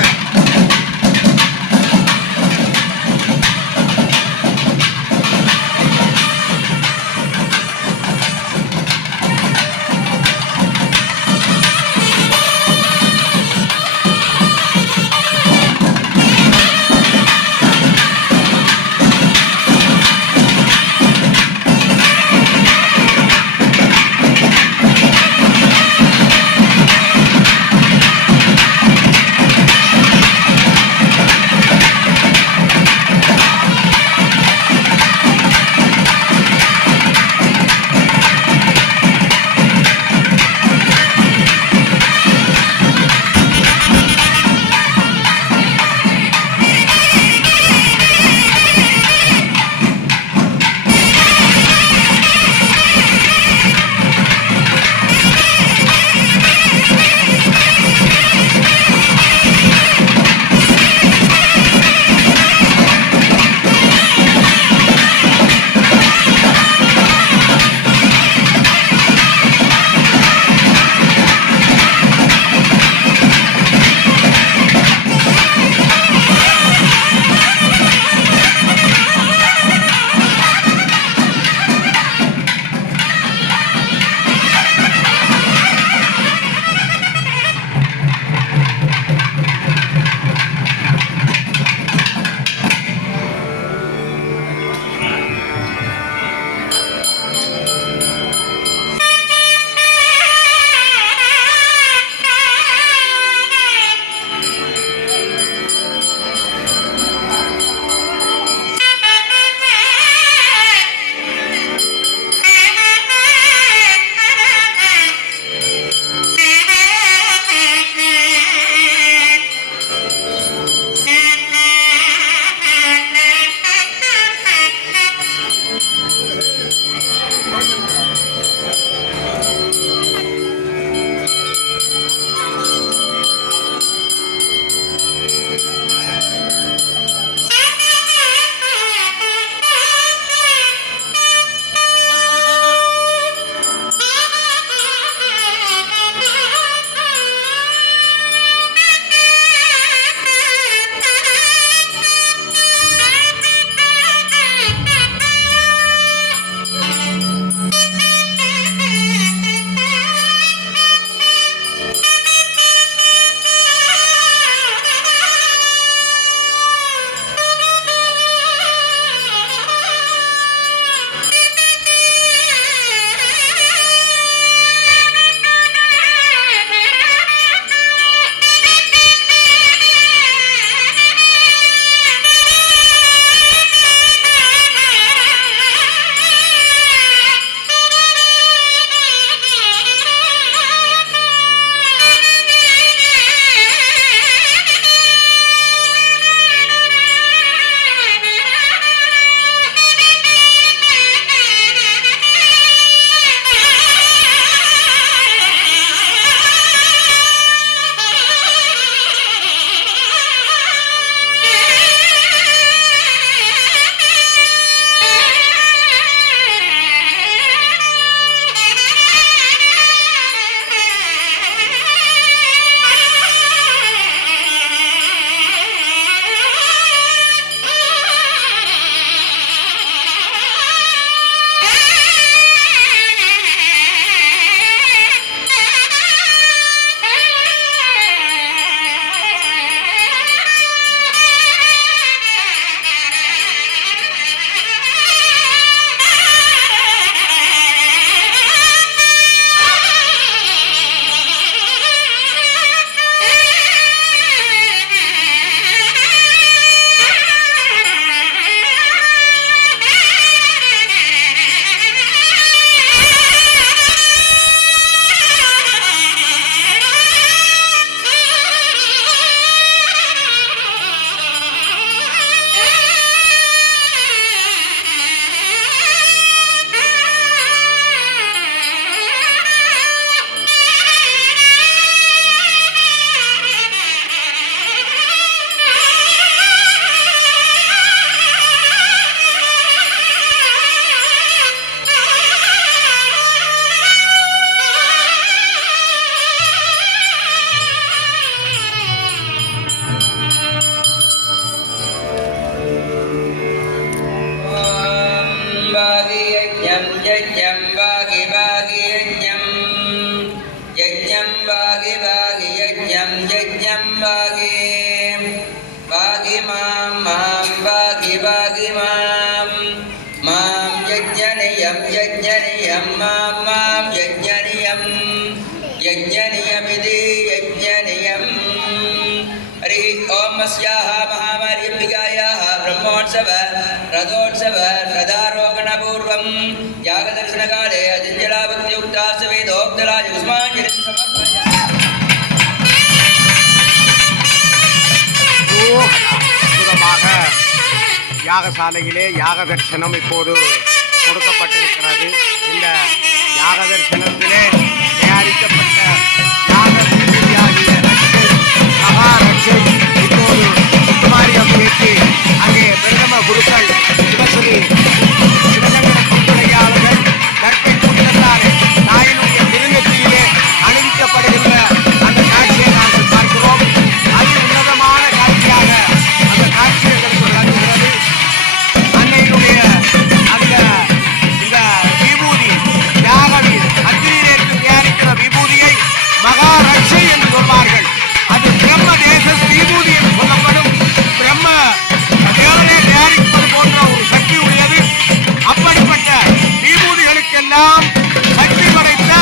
यज्ञनियमिति यज्ञनियम् हरिः ॐ अस्याः महामार्यम्बिकायाः ब्रह्मोत्सव रथोत्सव रथारोहणपूर्वं यागदर्शनकाले अजिञ्जलाभक्तियुक्तास्य वेदोक्तराज कुसुमाञ्जलिं समर्पयामि। அற்புதமாக யாகசாலையிலே யாக தரிசனம் இப்போது கொடுக்கப்பட்டிருக்கிறது. இந்த யாக தரிசனத்திலே தயாரிக்கப்பட்ட யாக பூஜையாகிய மகாரட்சை இப்போது குமாரி அம்மைக்கு அங்கே பிரதம குருக்கள் சிவஸ்ரீ சிவசங்கர கூட்டுடையாளர்கள் கற்பை கூட்டத்தாரே தாயினுடைய திருநெற்றியிலே அணிவிக்கப்படுகின்ற அந்த காட்சியை நாங்கள் பார்க்கிறோம். அது உன்னதமான காட்சியாக அந்த காட்சி எங்களுக்கு வழங்குகிறது. அன்னையினுடைய அந்த இந்த விபூதி யாகவி அக்னியிலிருந்து தயாரிக்கிற விபூதியை மகாரட்சை என்று சொல்வார்கள். அது பிரம்ம தேச விபூதி என்று சொல்லப்படும். பிரம்ம தேவனே தயாரிப்பது போன்ற ஒரு சக்தி உடையது. அப்படிப்பட்ட விபூதிகளுக்கெல்லாம் சக்தி படைத்த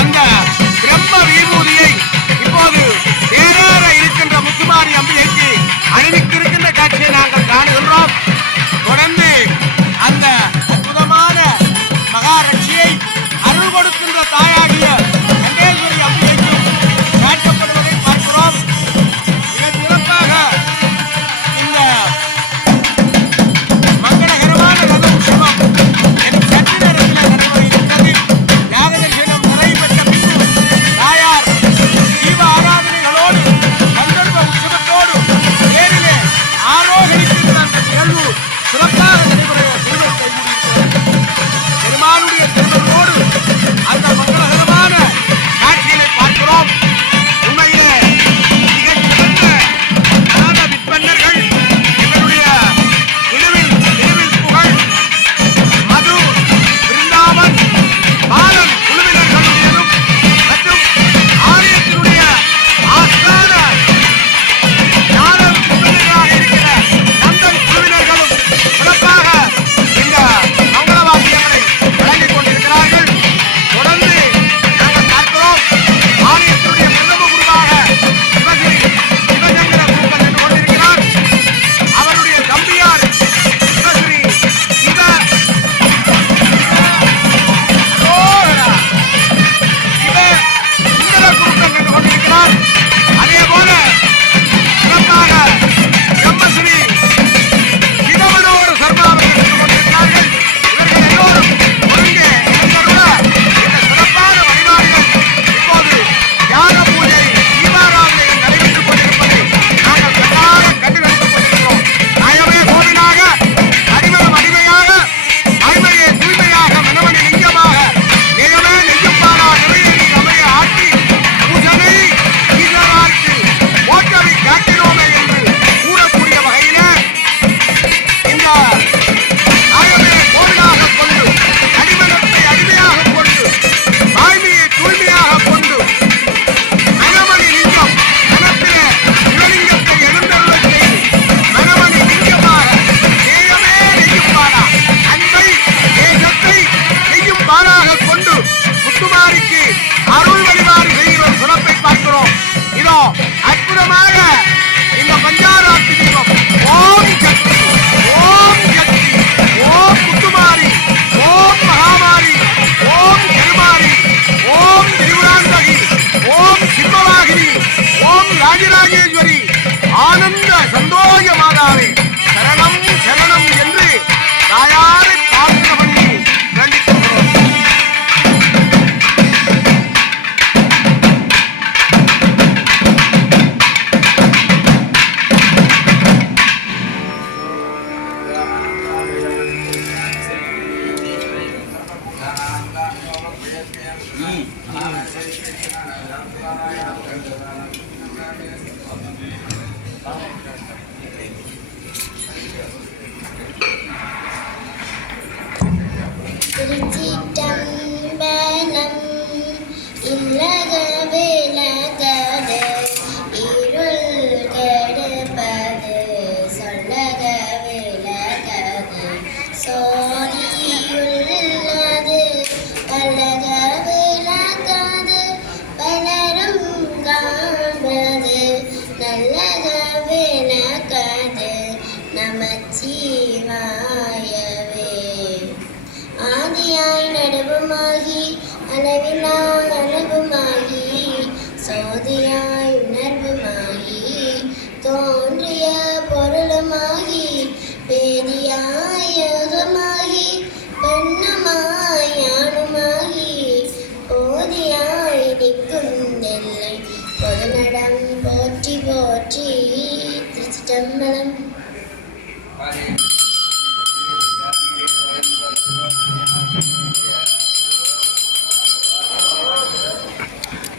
அந்த பிரம்ம விபூதியை இப்போது வேறார இருக்கின்ற முத்துமாரி அம்பிகைக்கு அணிவித்திருக்கின்ற காட்சியை நாங்கள் காணுகின்றோம். தொடர்ந்து அந்த அற்புதமான மகாரட்சியை அருள் கொடுக்கின்ற தாயாகிய கண்டேஸ்வரி அம்பிகைக்கும் காட்டப்படுவதை பார்க்கிறோம். மிக சிறப்பாக இந்த மங்களகரமான ரத உற்சவம் எனும் சற்று நேரத்தில் நடைபெற இருக்கிறது. யாக தரிசனம் நிறைவேற்ற பின்பு தாயார் தீப ஆராதனைகளோடு சந்தர்ப்ப உற்சவத்தோடு தேரிலே ஆரோகணிக்கின்ற அந்த நிகழ்வு சிறப்பாக நடைபெற திருவள் கைகூடியிருக்கிறது. பெருமானுடைய திருவள்ளோடு அந்த மங்களகரமான காட்சிகளை பார்க்கிறோம். உண்மையிலே மிகச்சிறந்த ஞான விற்பன்னர்கள் எங்களுடைய நினைவில் புகழ் மது பிருந்தாவன் பாலன் குழுவினர்களுடையதும் மற்றும் ஆலயத்தினுடைய ஆஸ்தான ஞான விற்பனர்களாக இருக்கிற நந்தன் குழுவினர்களும் சிறப்பாக இந்த மங்களவாத்தியங்களை வழங்கிக் கொண்டிருக்கிறார்கள். தொடர்ந்து நாங்கள் பார்க்கிறோம் ஆலயத்தினுடைய பிரதம குருவாக சிவஸ்ரீ சிவசங்கர கூப்பன் என்று கொண்டிருக்கிறார். அவருடைய தம்பியார் சிவஸ்ரீ சிவ அரோகரா சிவ சுந்தர குருக்கள் என்று கொண்டிருக்கிறார். அதே போல சிறப்பாக பிரம்மஸ்ரீ சிவமனோர சர்மா அவர்கள் இருந்து கொண்டிருக்கிறார்கள். இவர்கள் எல்லோரும் ஒருங்கே இணைந்தருள இந்த சிறப்பான வழிபாடுகள் இப்போது யாக பூஜை தீபாராதனைகள் நடைபெற்றுக் கொண்டிருப்பதை நாங்கள் கண்ணார கண்டுகளித்துக் கொண்டிருக்கிறோம். நாயமே கோவிலாக அடிமலம் அடிமையாக அடிமையை தூய்மையாக மனமணி லிங்கமாக நிஜமே நெய்யும்பாலா நிறைய அமைய ஆட்டி பூசனை ஈஸ்வராருக்கு ஓட்டவை காட்டினோமே என்று கூறக்கூடிய வகையிலே இந்த நாயமே கோவிலாக கொண்டு அடிமலத்தை அடிமையாக கொண்டு வாய்மையை தூய்மையாக கொண்டு மனமணி லிங்கம் மனத்திலே சிவலிங்கத்தை எழுந்தருளச் செய்து மனமணி லிங்கமாக நேயமே நெய்யும்பாலா அன்பை தேசத்தை நெய்யும்பாலாக கொண்டு முத்துமாரிக்கு அருள் வழிபாடு செய்கிற ஒரு சிறப்பை பார்க்கிறோம். இதோ அற்புதமாக இந்த பஞ்சாராத்தி தீபம் ஓம் சக்தி ஓம் சக்தி ஓம் முத்துமாரி ஓம் மகாமாரி ஓம் கருமாரி ஓம் திரிபுராந்தகி ஓம் சிம்மவாகினி ஓம் ராஜராஜேஸ்வரி ஆனந்த சந்தோஷ மாதாவே சரணம் சரணம் என்று தாயாரை பிரார்த்தனை பண்ணி வேண்டிக்கிறோம். திருச்சிற்றம்பலம் இல்லக விளக்கது இருள் கெடுப்பது சொல்லக விளக்கது சோதியுள்ளது பல்லக விளக்கது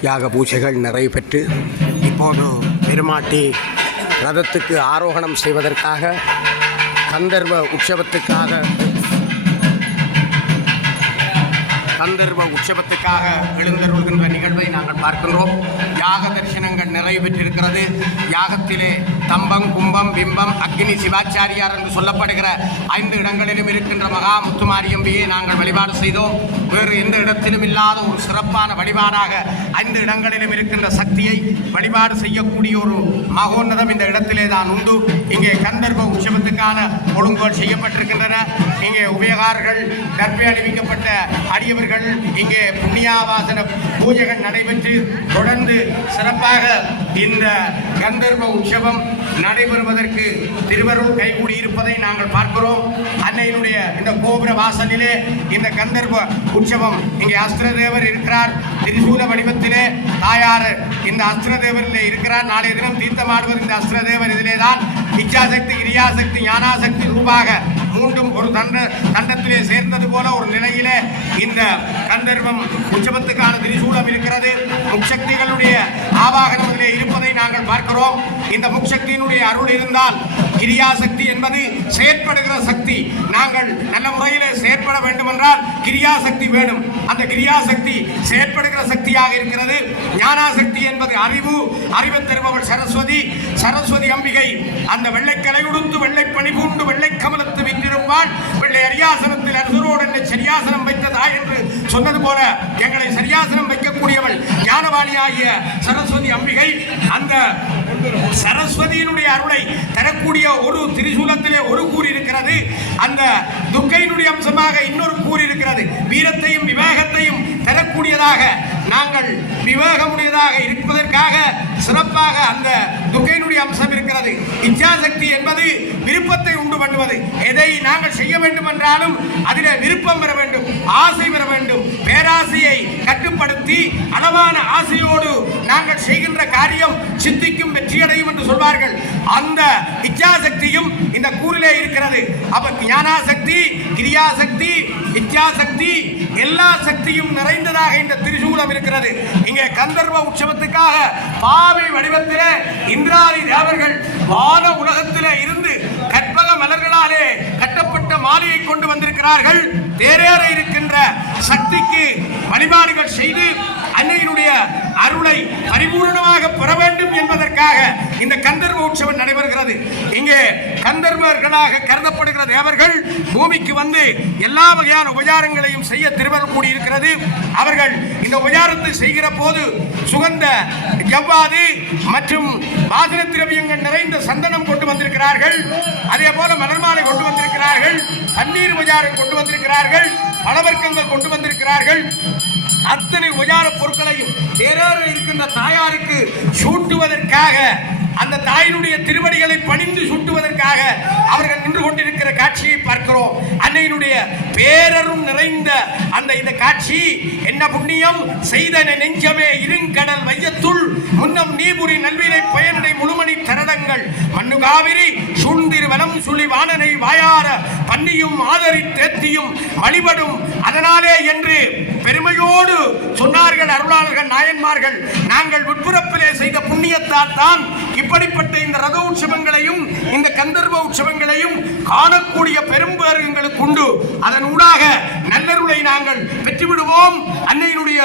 யாக பூஜைகள் நிறைவு பெற்று இப்போது பெருமாட்டி ரதத்துக்கு ஆரோகணம் செய்வதற்காக கந்தர்வ உற்சவத்துக்காக எழுந்தருள்கின்ற நிகழ்வை நாங்கள் பார்க்கின்றோம். யாக தரிசனங்கள் நிறைவு பெற்றிருக்கிறது. யாகத்திலே தம்பம், கும்பம், பிம்பம், அக்னி, சிவாச்சாரியார் என்று சொல்லப்படுகிற 5 இடங்களிலும் இருக்கின்ற மகா முத்துமாரியம்பியை நாங்கள் வழிபாடு செய்தோம். வேறு எந்த இடத்திலும் இல்லாத ஒரு சிறப்பான வழிபாடாக 5 இடங்களிலும் இருக்கின்ற சக்தியை வழிபாடு செய்யக்கூடிய ஒரு மகோன்னதம் இந்த இடத்திலே தான் உண்டு. இங்கே கந்தர்வ உற்சவத்துக்கான ஒழுங்குகள் செய்யப்பட்டிருக்கின்றன. இங்கே உபயகாரர்கள், கர்ப்பை அணிவிக்கப்பட்ட அடியவர்கள், இங்கே புண்ணியாவாசன பூஜைகள் நடைபெற்று தொடர்ந்து சிறப்பாக இந்த கந்தர்வ உற்சவம் நடைபெறுவதற்கு திருவருள் கைகூடி இருப்பதை நாங்கள் பார்க்கிறோம். அன்னையினுடைய இந்த கோபுர வாசலிலே இந்த கந்தர்வ உற்சவம், இங்கே அஸ்திரதேவர் இருக்கிறார். திரிசூல வடிவத்திலே தாயார் இந்த அஸ்திரதேவரிலே இருக்கிறார். நாளைய தினம் தீர்த்தமாடுவர் இந்த அஸ்திரதேவர் இதிலே தான். இச்சாசக்தி, கிரியாசக்தி, ஞானாசக்தி ரூபாக மூன்றும் ஒரு தண்டத்திலே சேர்ந்தது போல ஒரு நிலையிலே இந்த கந்தர்வம் உற்சவத்துக்கான திரிசூலம் இருக்கிறது. முக்சக்திகளுடைய ஆவாகனத்திலே இருப்பதை நாங்கள் பார்க்கிறோம். இந்த முக்சக்தியினுடைய அருள் இருந்தால் கிரியாசக்தி என்பது செயற்படுகிற சக்தி. நாங்கள் நல்ல முறையிலே செயற்பட வேண்டுமென்றால் கிரியாசக்தி வேணும். அந்த கிரியாசக்தி செயற்படுகிற சக்தியாக இருக்கிறது. ஞானாசக்தி என்பது அறிவு. அறிவை தருபவள் சரஸ்வதி. சரஸ்வதி அம்பிகை அந்த வெள்ளைக்கலை உடுத்து, வெள்ளை பணி பூண்டு, வெள்ளை கமலத்து விற்றிருப்பாள். வெள்ளை அரியாசனத்தில் அரசரோடு என்னை சரியாசனம் வைத்ததா என்று சொன்னது போல எங்களை சரியாசனம் வைக்கக்கூடியவள் ஞானவாணியாகிய சரஸ்வதி அம்பிகை. அந்த சரஸ்வதியினுடைய அருளை தரக்கூடிய ஒரு திரிசூலத்திலே ஒரு கூறி இருக்கிறது. அந்த துர்க்கையினுடைய அம்சமாக இன்னொரு கூறி இருக்கிறது. வீரத்தையும் விவேகத்தையும் தரக்கூடியதாக, நாங்கள் விவேகமுடையதாக இருப்பதற்காக சிறப்பாக அந்த துர்க்கையினுடைய அம்சம் இருக்கிறது. இச்சாசக்தி என்பது விருப்பத்தை உண்டு பண்ணுவது. எதை நாங்கள் செய்ய வேண்டும் என்றாலும் அதில் விருப்பம் பெற வேண்டும், ஆசை பெற வேண்டும். பேராசையை கட்டுப்படுத்தி அளவான ஆசையோடு நாங்கள் செய்கின்ற காரியம் சித்திக்கும், வெற்றியடையும் என்று சொல்வார்கள். அந்த இச்சாசக்தியும் இந்த கூறிலே இருக்கிறது. அப்ப ஞானாசக்தி, கிரியாசக்தி, இச்சாசக்தி எல்லா சக்தியும் நிறைந்ததாக இந்த திரிசூலம் இருக்கிறது. இங்கே கந்தர்வ உற்சவத்துக்காக பாவை வடிவத்திலே இந்திராதி தேவர்கள் வான உலகத்திலே இருந்து கற்பக மலர்களாலே கட்டப்பட்ட மாலையை கொண்டு வந்திருக்கிறார்கள். தேரேற இருக்கின்ற சக்திக்கு வழிபாடுகள் செய்து அன்னையினுடைய அருளை பரிபூர்ணமாக பெற வேண்டும் என்பதற்காக இந்த கந்தர்வ உற்சவம் நடைபெறுகிறது. இங்கே கந்தர்வர்களாக கருதப்படுகிற தேவர்கள் பூமிக்கு வந்து எல்லா வகையான உபச்சாரங்களையும் செய்ய திருவருள் கூடியிருக்கிறது. அவர்கள் இந்த உபச்சாரத்தை செய்கிற போது சுகந்த ஜவ்வாது மற்றும் வாசன திரவியங்கள் நிறைந்த சந்தனம் கொண்டு வந்திருக்கிறார்கள். அதே போல மலர்மாலை கொண்டு வந்திருக்கிறார்கள். பன்னீர் உபச்சாரம் கொண்டு வந்திருக்கிறார்கள். பலவர்க்கங்கள் கொண்டு வந்திருக்கிறார்கள். அத்தனை உபச்சார பொருட்களையும் தேரேற இருக்கின்ற தாயாருக்கு சூட்டுவதற்காக, அந்த தாயினுடைய திருவடிகளை பணிந்து சூட்டுவதற்காக அவர்கள் நின்று கொண்டிருக்கிற காட்சியை பார்க்கிறோம். அன்னையினுடைய பேரரும் நிறைந்த அந்த இந்த காட்சி என்ன புண்ணியம் செய்தன நெஞ்சமே இருங்கடல் வையத்துள் முன்னம் நீபுரி நல்வினை பயனடை முழுமணி தரடங்கள் மண்ணு காவிரி சூழ்ந்திரு வனம் சுழி வானனை வாயார பன்னியும் ஆதரி தேத்தியும் வழிபடும் அதனாலே என்று பெருமையோடு சொன்னார்கள் அருளாளர்கள், நாயன்மார்கள். நாங்கள் உட்புறப்பிலே செய்த புண்ணியத்தால் தான் இப்படிப்பட்ட இந்த ரத உற்சவங்களையும் இந்த கந்தர்வ உற்சவங்களையும் காணக்கூடிய பெரும்பேறு எங்களுக்கு உண்டு. அதன் ஊடாக நல்லருளை நாங்கள் பெற்றுவிடுவோம், அன்னையினுடைய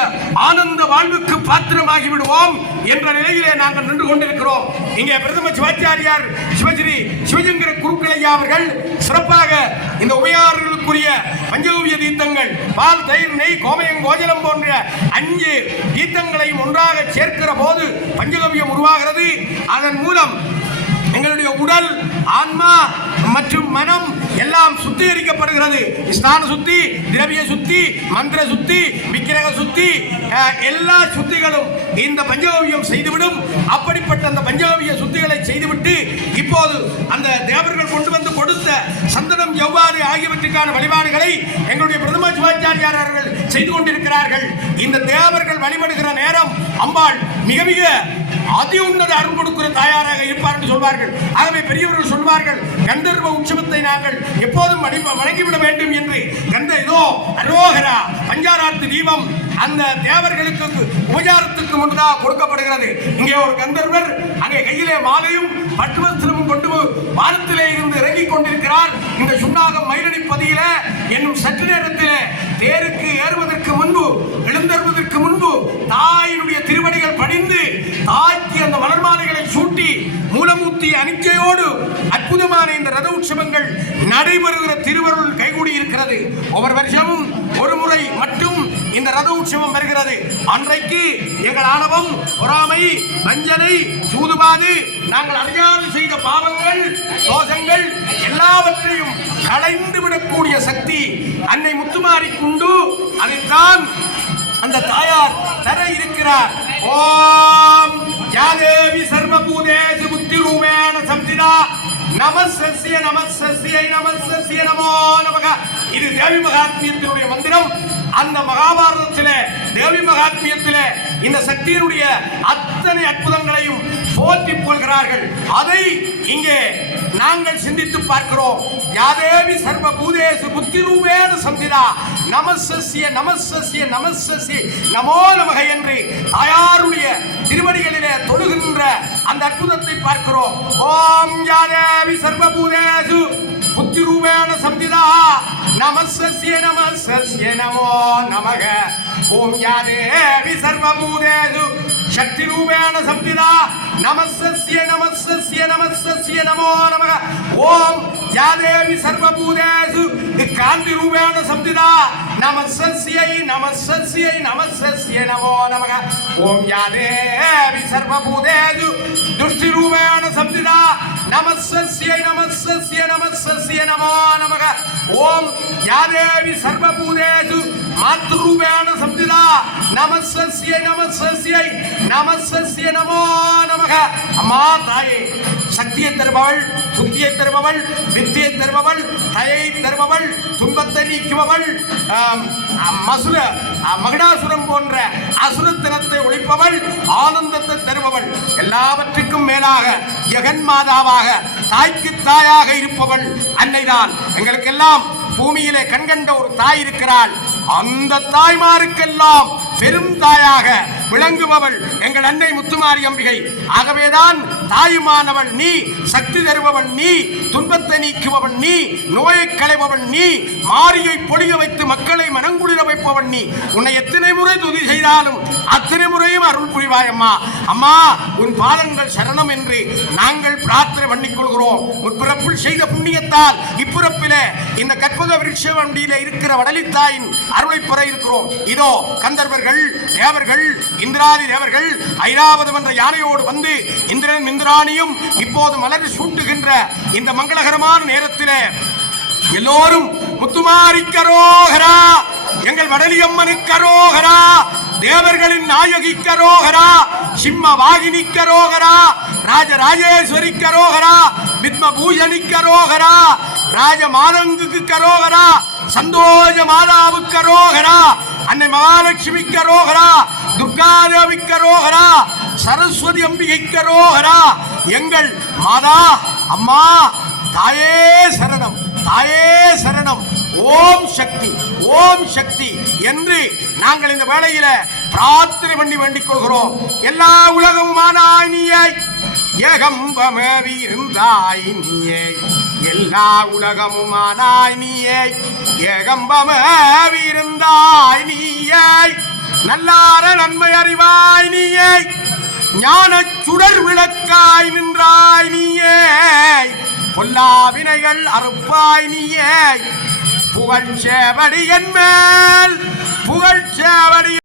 ஆனந்த வாழ்வுக்கு பாத்திரமாகி விடுவோம் என்ற நிலையிலே நாங்கள் நின்று கொண்டிருக்கிறோம். இங்கே பிரதம சிவாச்சாரியார் சிவஜிரி சிவஜங்கர குருக்களையா அவர்கள் சிறப்பாக இந்த உபயார்களுக்குரிய பஞ்சகவ்ய தீர்த்தங்கள், பால், தயிர், நெய், கோமயம், கோஜலம் போன்ற 5 தீர்த்தங்களையும் ஒன்றாக சேர்க்கிற போது பஞ்சகவ்யம் உருவாகிறது. அதன் மூலம் எங்களுடைய உடல், ஆன்மா மற்றும் மனம் எல்லாம் சுத்திகரிக்கப்படுகிறது. ஸ்நான சுத்தி, திரவிய சுத்தி, மந்திர சுத்தி, விக்கிரக சுத்தி, எல்லா சுத்திகளும் இந்த பஞ்சகவ்யம் செய்துவிடும். அப்படிப்பட்ட அந்த பஞ்சகவ்ய சுத்திகளை செய்துவிட்டு இப்போது அந்த தேவர்கள் கொண்டு வந்து கொடுத்த சந்தனம், எவ்வாறு ஆகியவற்றுக்கான வழிபாடுகளை எங்களுடைய பிரதம சிவாச்சாரியார் அவர்கள் செய்து கொண்டிருக்கிறார்கள். இந்த தேவர்கள் வழிபடுகிற நேரம் அம்பாள் மிக மிக அதி உன்னத அருள் கொடுக்கிற தாயாராக இருப்பார் என்று சொல்வார்கள். ஆகவே பெரியவர்கள் சொல்வார்கள், கந்தர்வ உற்சவத்தை நாங்கள் எப்போதும் வணங்கிவிட வேண்டும் என்று. இதோ அரோகரா, பஞ்சாரார்த்தி தீபம், அந்த தேவர்களுக்கு உபச்சாரத்துக்கு முன்னதாக கொடுக்கப்படுகிறது. இங்கே ஒரு கந்தர்வர் அங்கே கையிலே மாலையும் பட்டுவஸ்திரமும் கொண்டு வானத்திலே இருந்து இறங்கிக் கொண்டிருக்கிறார். இந்த சுண்ணாகம் மயிலடிப்பதியில என்னும் சற்று நேரத்திலே தேருக்கு ஏறுவதற்கு முன்பு எழுந்தருவதற்கு முன்பு தாயினுடைய திருவடிகள் படிந்து தாய்க்கு அந்த மலர் மாலைகளை சூட்டி மூலமூர்த்தி அனிச்சையோடு அற்புதமான இந்த ரத உற்சவங்கள் நடைபெறுகிற திருவருள் கைகூடி இருக்கிறது. ஒவ்வொரு வருஷமும் ஒரு முறை மட்டும் இந்த ரத உற்சவம் வருகிறது. அன்றைக்கு எங்கள் ஆணவம், பொறாமை, வஞ்சனை, சூதுபாது, நாங்கள் அறியாது செய்த பாவங்கள், தோஷங்கள் எல்லாவற்றையும் களைந்து விடக்கூடிய சக்தி அன்னை முத்துமாரிக்கு உண்டு. அதைத்தான் அந்த தாயார் தர இருக்கிறார். ஓம் யாதேவி சர்வபூதேஷு புத்தி ரூபேண சம்சிதா நமஸ்ஸஸ்ய நமஸ்ஸஸ்யை நமஸ்ஸஸ்ய நமோ நமக. இது தேவி மகாத்மியத்தினுடைய மந்திரம். அந்த மகாபாரதத்திலே தேவி மகாத்மியத்திலே இந்த சக்தியினுடைய அத்தனை அற்புதங்களையும் போற்றி கொள்கிறார்கள். அதை இங்கே நாங்கள் சிந்தித்து பார்க்கிறோம். யாதேவி சர்வ பூதேஷு புத்தி ரூபேண சம்சிதா நமஸ்ஸஸ்ய நமஸ்ஸஸ்ய நமஸ்ஸஸ்ய நமோ நமக என்று தாயாருடைய திருவடிகளிலே தொழுகின்ற அந்த அற்புதத்தை பார்க்கிறோம். ஓம் யாதேவி சர்வ பூதேஷு புத்தி ரூபேண சம்சிதா நமஸ்ஸஸ்ய நமஸ்ஸஸ்ய நமோ நமக. ஓம் யாதேவி சர்வ பூதேஷு சக்தி ரூபேண சம்சிதா நமஸ்ஸஸ்ய நமஸ்ஸஸ்ய நமஸ்ஸஸ்ய நமோ நமக. ஓம் யாதேவி சர்வ பூதேஷு காந்தி ரூபேண சம்சிதா நமஸ்ஸஸ்யை நமஸ்ஸஸ்யை நமஸ்ஸஸ்ய நமோ நமக. ஓம் யாதேவி சர்வ பூதேஷு துஷ்டி ரூபேண சம்சிதா நமஸ்ஸஸ்யை நமஸ்ஸஸ்ய நமஸ்ஸஸ்ய நமோ நமக. ஓம் யாதேவி சர்வ பூதேஷு மாத்ரு ரூபேண சம்சிதா நமஸ்ஸஸ்யை நமஸ்ஸஸ்யை நமஸ்ஸஸ்ய நமோ நமக. அம்மா தாயே, சக்தியை தருபவள், புத்தியை தருபவள், வித்தியை தருபவள், தயை தருபவள், துன்பத்தை நீக்குபவள், மகிடாசுரம் போன்ற அசுரத்தனத்தை ஒழிப்பவள், ஆனந்தத்தை தருபவள், எல்லாவற்றுக்கும் மேலாக ஜெகன் மாதாவாக தாய்க்கு தாயாக இருப்பவள் அன்னைதான். எங்களுக்கெல்லாம் பூமியிலே கண்கண்ட ஒரு தாய் இருக்கிறாள். அந்த தாய்மாருக்கெல்லாம் பெரும் தாயாக விளங்குபவள் எங்கள் அன்னை முத்துமாரி அம்பிகை. ஆகவேதான் தாயுமானவள் நீ, சக்தி தருபவள் நீ, துன்பத்தை நீக்குபவள் நீ, நோயை களைபவள் நீ, மாரியை பொழிய வைத்து மக்களை மனங்குளிர வைப்பவள் நீ. உன்னை எத்தனை முறை துதி செய்தாலும் அத்தனை முறையும் அருள் புரிவாயம்மா. அம்மா, உன் பாதங்கள் சரணம் என்று நாங்கள் பிரார்த்தனை பண்ணிக்கொள்கிறோம். முற்பிறப்பில் செய்த புண்ணியத்தால் இப்பிறப்பிலே இந்த கற்பக விருட்ச வண்டியில இருக்கிற வடலித்தாயின் அருளை பெற இருக்கிறோம். இதோ கந்தர்வர்கள், தேவர்கள், இந்திராதி தேவர்கள் ஐராவதம் என்ற யானையோடு வந்து இந்திரன் இந்திராணியும் இப்போது மலர் சூட்டுகின்ற இந்த மங்களகரமான நேரத்திலே எல்லோரும் முத்துமாரி கரோகரா, எங்கள் வடலியம்மனு கரோகரா, தேவர்களின் நாயகி கரோகரா, சிம்ம வாகினி கரோகரா, ராஜராஜேஸ்வரி கரோகரா, வித்ம பூஷணி கரோகரா, ராஜ மாதங்குக்கு கரோகரா, சந்தோஷ மாதாவு கரோகரா, அன்னை மகாலட்சுமி கரோகரா, துர்காதேவி கரோகரா, சரஸ்வதி அம்பிகை கரோகரா. எங்கள் மாதா, அம்மா, தாயே சரணம், தாயே சரணம். ஓம் சக்தி, ஓம் சக்தி என்று நாங்கள் இந்த வேளையில பிரார்த்தனை பண்ணி வேண்டிக் கொள்கிறோம். எல்லா உலகமுமானாய் நீயே, ஏகம்பமேவி இருந்தாய் நீயே, எல்லா உலகமுமானாய் நீயே, ஏகம்பமேவி இருந்தாய் நீயே, நல்லார நன்மை அறிவாய் நீயே, ஞான சுடர் விளக்காய் நின்றாய் நீயே, பொல்லா வினைகள் அறுப்பாய் நீயே, புகழ்ச்சேவடி என் மேல், புகழ்ச்சேவடி